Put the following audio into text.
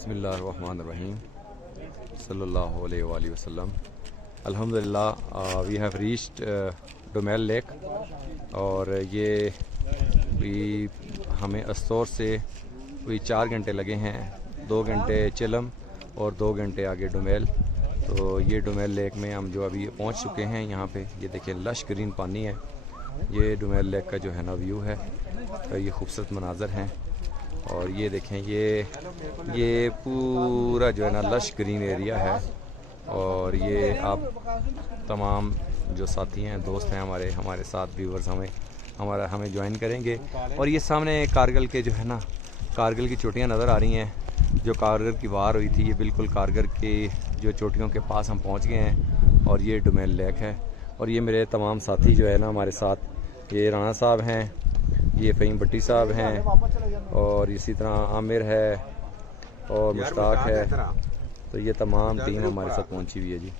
बिस्मिल्लाहिर्रहमानिर्रहीम सल्लल्लाहु अलैहि वसल्लम। अल्हम्दुलिल्लाह वी हैव रीच्ड डुमेल लेक और ये भी हमें अस्तौर से कोई 4 घंटे लगे हैं, 2 घंटे चिलम और 2 घंटे आगे डुमेल। तो ये डुमेल लेक में हम जो अभी पहुंच चुके हैं यहाँ पे, ये देखिए लश ग्रीन पानी है। ये डुमेल लेक का जो है ना व्यू है, तो ये खूबसूरत मनाज़र हैं। और ये देखें, ये पूरा जो है ना लश ग्रीन एरिया है। और ये आप तमाम जो साथी हैं, दोस्त हैं हमारे साथ व्यूवर्स हमें ज्वाइन करेंगे। और ये सामने कारगिल के जो है ना, कारगिल की चोटियाँ नज़र आ रही हैं। जो कारगिल की वार हुई थी, ये बिल्कुल कारगिल की जो चोटियों के पास हम पहुंच गए हैं। और ये डुमेल लेक है। और ये मेरे तमाम साथी जो है ना हमारे साथ, ये राणा साहब हैं, ये फ़हीम भट्टी साहब हैं, और इसी तरह आमिर है और मुश्ताक है। तो ये तमाम टीम हमारे साथ पहुंची हुई है जी।